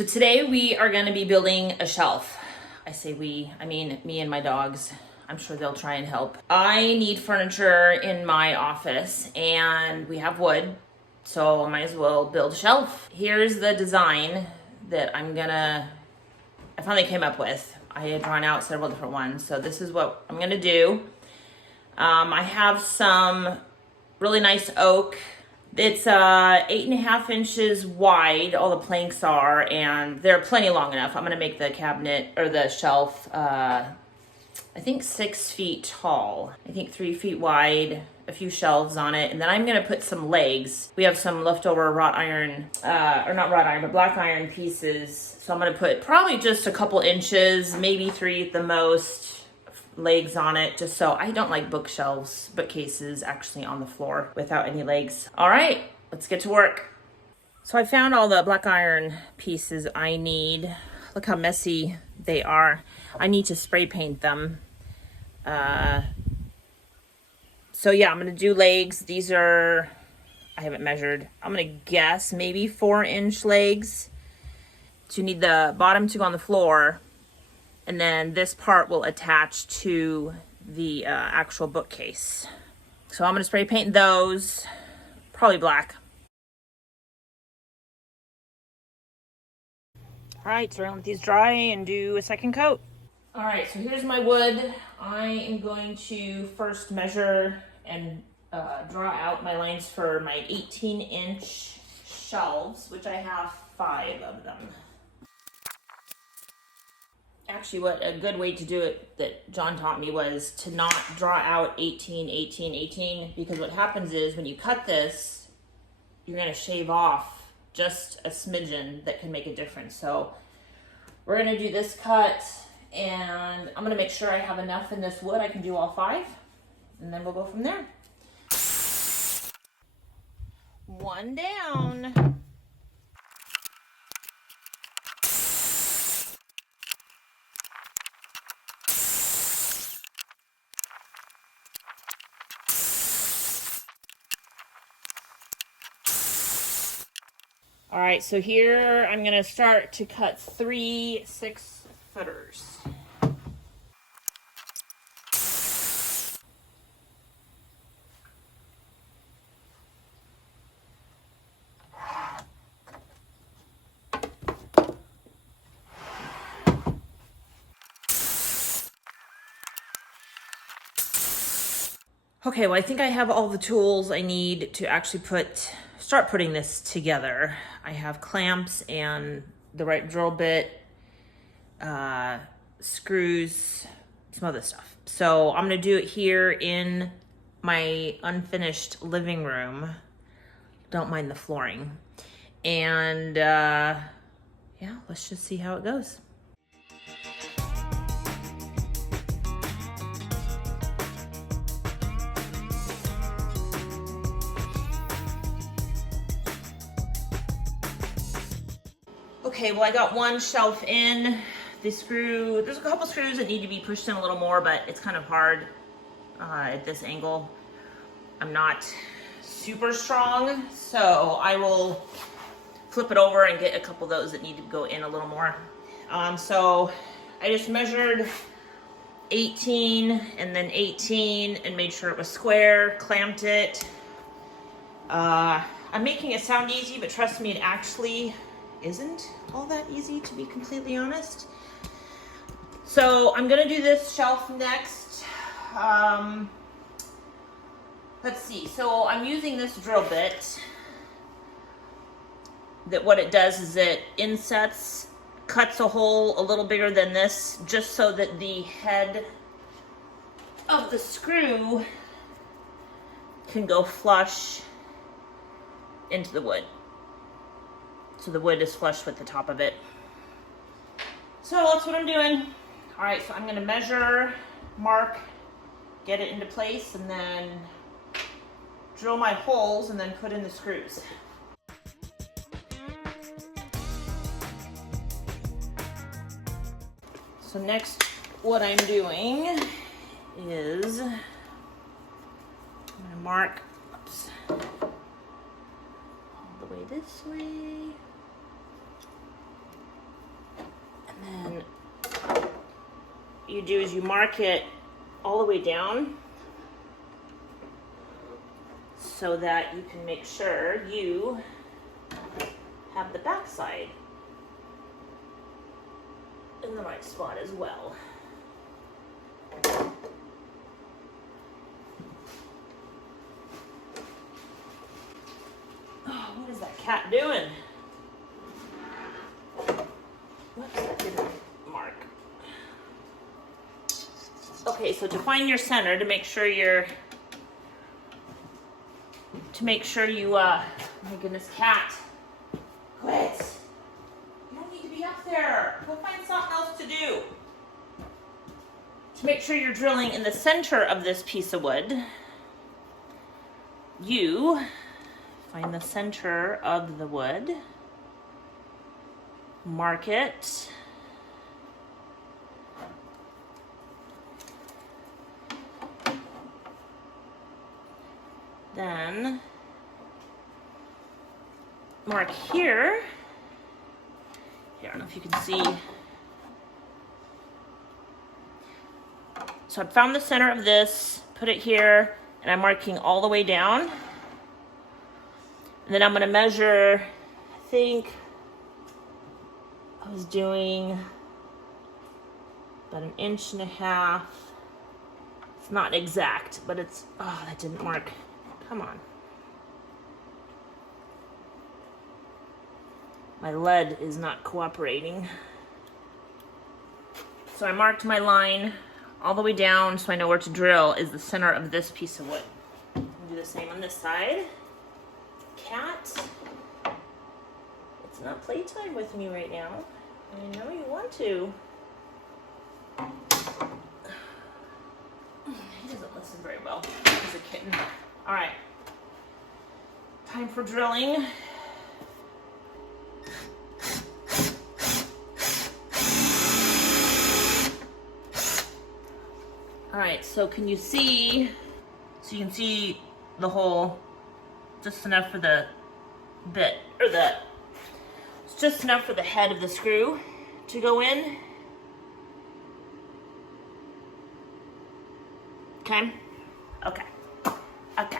So today we are going to be building a shelf. I say we, I mean me and my dogs. I'm sure they'll try and help. I need furniture in my office and we have wood, so I might as well build a shelf. Here's the design that I finally came up with. I had drawn out several different ones, so this is what I'm gonna do. I have some really nice oak. It's 8.5 inches wide, all the planks are, and they're plenty long enough. I'm gonna make the cabinet or the shelf, I think 6 feet tall. I think 3 feet wide, a few shelves on it, and then I'm gonna put some legs. We have some leftover wrought iron, or not wrought iron, but black iron pieces. So I'm gonna put probably just a couple inches, maybe 3 at the most, legs on it, just so I don't like bookcases actually on the floor without any legs. All right, let's get to work. So I found all the black iron pieces I need. Look how messy they are. I need to spray paint them. So yeah, I'm gonna do legs. These are, I haven't measured. I'm gonna guess maybe 4-inch legs. So you need the bottom to go on the floor, and then this part will attach to the actual bookcase. So I'm gonna spray paint those, probably black. All right, so we're gonna let these dry and do a second coat. All right, so here's my wood. I am going to first measure and draw out my lines for my 18-inch shelves, which I have 5 of them. Actually, what a good way to do it that John taught me was to not draw out 18, 18, 18, because what happens is when you cut this, you're gonna shave off just a smidgen that can make a difference. So we're gonna do this cut, and I'm gonna make sure I have enough in this wood I can do all 5, and then we'll go from there. One down. All right, so here I'm gonna start to cut 3 6-footers. Okay, well, I think I have all the tools I need to actually start putting this together. I have clamps and the right drill bit, screws, some other stuff. So I'm gonna do it here in my unfinished living room. Don't mind the flooring. And yeah, let's just see how it goes. Okay, well, I got one shelf in. There's a couple screws that need to be pushed in a little more, but it's kind of hard at this angle. I'm not super strong, so I will flip it over and get a couple of those that need to go in a little more. So I just measured 18 and then 18 and made sure it was square, clamped it. I'm making it sound easy, but trust me, it actually isn't all that easy, to be completely honest. So I'm gonna do this shelf next. Let's see, so I'm using this drill bit that what it does is it insets, cuts a hole a little bigger than this, just so that the head of the screw can go flush into the wood. So the wood is flush with the top of it. So that's what I'm doing. All right, so I'm gonna measure, mark, get it into place, and then drill my holes and then put in the screws. So next, what I'm doing is I'm gonna mark, all the way this way. you do is you mark it all the way down so that you can make sure you have the back side in the right spot as well. Oh, what is that cat doing? Whoops, that didn't mark. Okay, so to find your center, to make sure you, my goodness, cat, quit. You don't need to be up there. Go find something else to do. To make sure you're drilling in the center of this piece of wood, you find the center of the wood, mark it, then mark here. I don't know if you can see. So I found the center of this, put it here, and I'm marking all the way down. And then I'm going to measure, I think I was doing about 1.5 inches. It's not exact, but it's, oh, that didn't mark. Come on. My lead is not cooperating. So I marked my line all the way down so I know where to drill is the center of this piece of wood. I'll do the same on this side. Cat, it's not playtime with me right now. I know you want to. He doesn't listen very well. He's a kitten. All right, time for drilling. All right, so can you see, so you can see the hole, just enough for the bit, or it's just enough for the head of the screw to go in. Okay, okay, okay.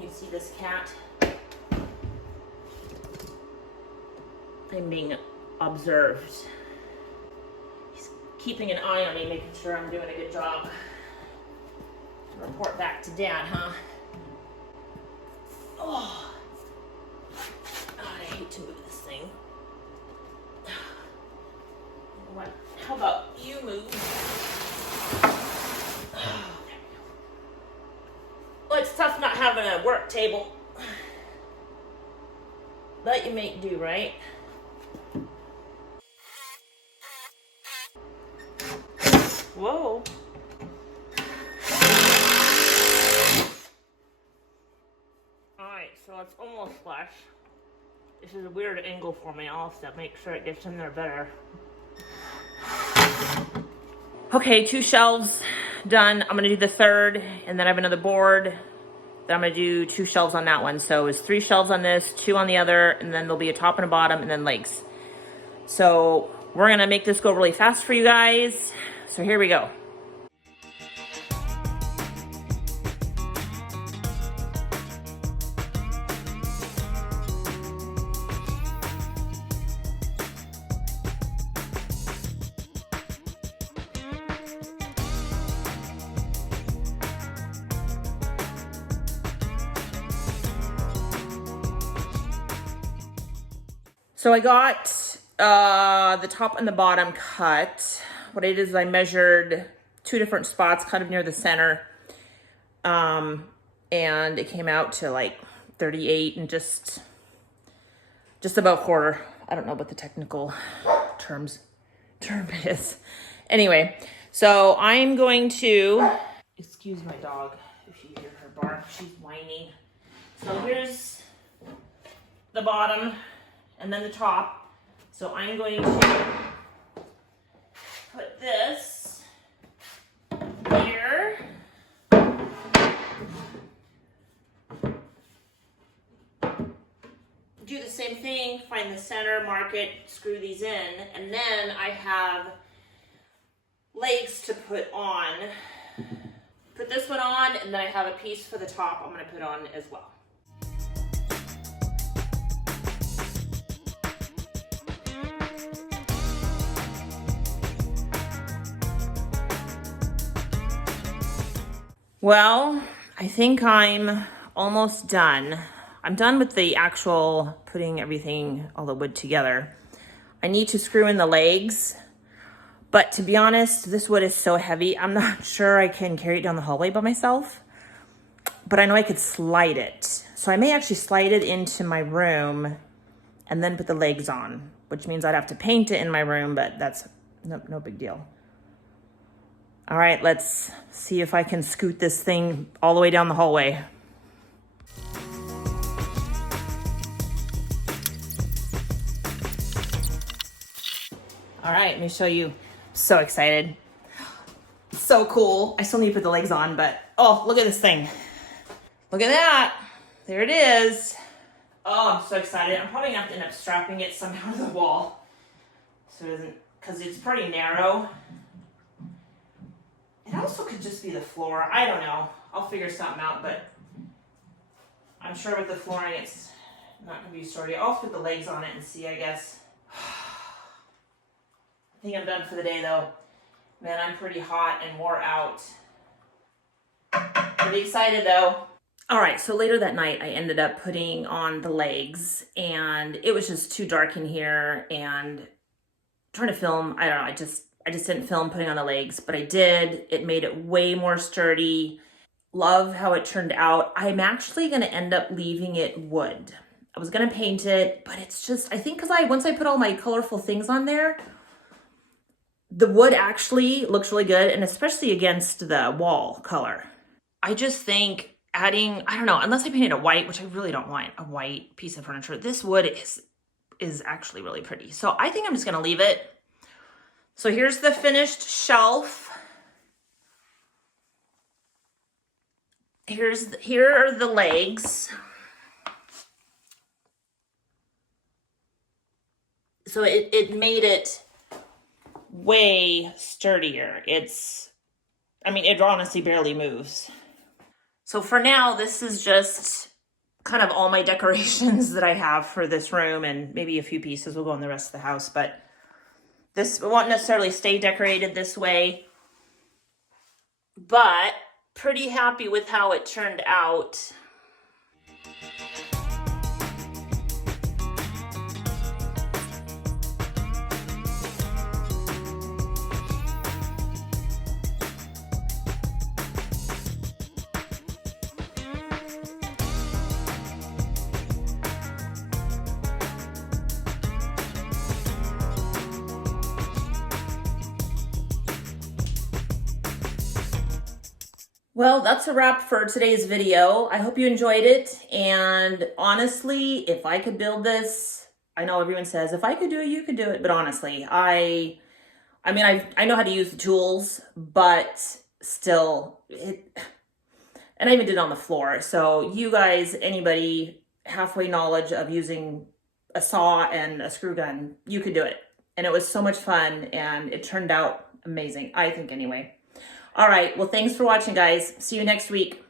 You see this cat? I'm being observed. He's keeping an eye on me, making sure I'm doing a good job. Report back to Dad, huh? Oh, I hate to move this thing. What? How about you move? Well, it's tough not having a work table. But you make do, right? Whoa. Alright, so it's almost flush. This is a weird angle for me. I'll have to make sure it gets in there better. Okay, 2 shelves done. I'm gonna do the third, and then I have another board. Then I'm gonna do 2 shelves on that one. So it's 3 shelves on this, 2 on the other, and then there'll be a top and a bottom, and then legs. So we're gonna make this go really fast for you guys. So here we go. So I got the top and the bottom cut. What I did is I measured 2 different spots kind of near the center. And it came out to like 38 and just about quarter. I don't know what the technical term is. Anyway, so I'm going to, excuse my dog if you hear her bark, she's whining. So here's the bottom and then the top. So I'm going to put this in find the center, mark it, screw these in, and then I have legs to put on. Put this one on, and then I have a piece for the top I'm gonna put on as well. Well, I think I'm almost done. I'm done with the actual putting everything, all the wood together. I need to screw in the legs, but to be honest, this wood is so heavy, I'm not sure I can carry it down the hallway by myself, but I know I could slide it. So I may actually slide it into my room and then put the legs on, which means I'd have to paint it in my room, but that's no big deal. All right, let's see if I can scoot this thing all the way down the hallway. All right, let me show you. So excited. So cool. I still need to put the legs on, but oh, look at this thing. Look at that. There it is. Oh, I'm so excited. I'm probably gonna have to end up strapping it somehow to the wall so it doesn't, because it's pretty narrow. It also could just be the floor. I don't know. I'll figure something out, but I'm sure with the flooring it's not going to be sturdy. I'll put the legs on it and see, I guess. I think I'm done for the day, though. Man, I'm pretty hot and wore out. Pretty excited, though. All right, so later that night, I ended up putting on the legs, and it was just too dark in here, and trying to film, I don't know, I just didn't film putting on the legs, but I did. It made it way more sturdy. Love how it turned out. I'm actually gonna end up leaving it wood. I was gonna paint it, but it's just, I think because once I put all my colorful things on there, the wood actually looks really good, and especially against the wall color. I just think adding, I don't know, unless I painted it white, which I really don't want a white piece of furniture, this wood is actually really pretty. So I think I'm just gonna leave it. So here's the finished shelf. Here are the legs. So it made it way sturdier. I mean, it honestly barely moves. So for now, this is just kind of all my decorations that I have for this room, and maybe a few pieces will go in the rest of the house, but this won't necessarily stay decorated this way, but pretty happy with how it turned out. Well, that's a wrap for today's video. I hope you enjoyed it. And honestly, if I could build this, I know everyone says, if I could do it, you could do it. But honestly, I mean, I know how to use the tools, but still, and I even did it on the floor. So you guys, anybody halfway knowledge of using a saw and a screw gun, you could do it. And it was so much fun, and it turned out amazing, I think anyway. All right, well, thanks for watching, guys. See you next week.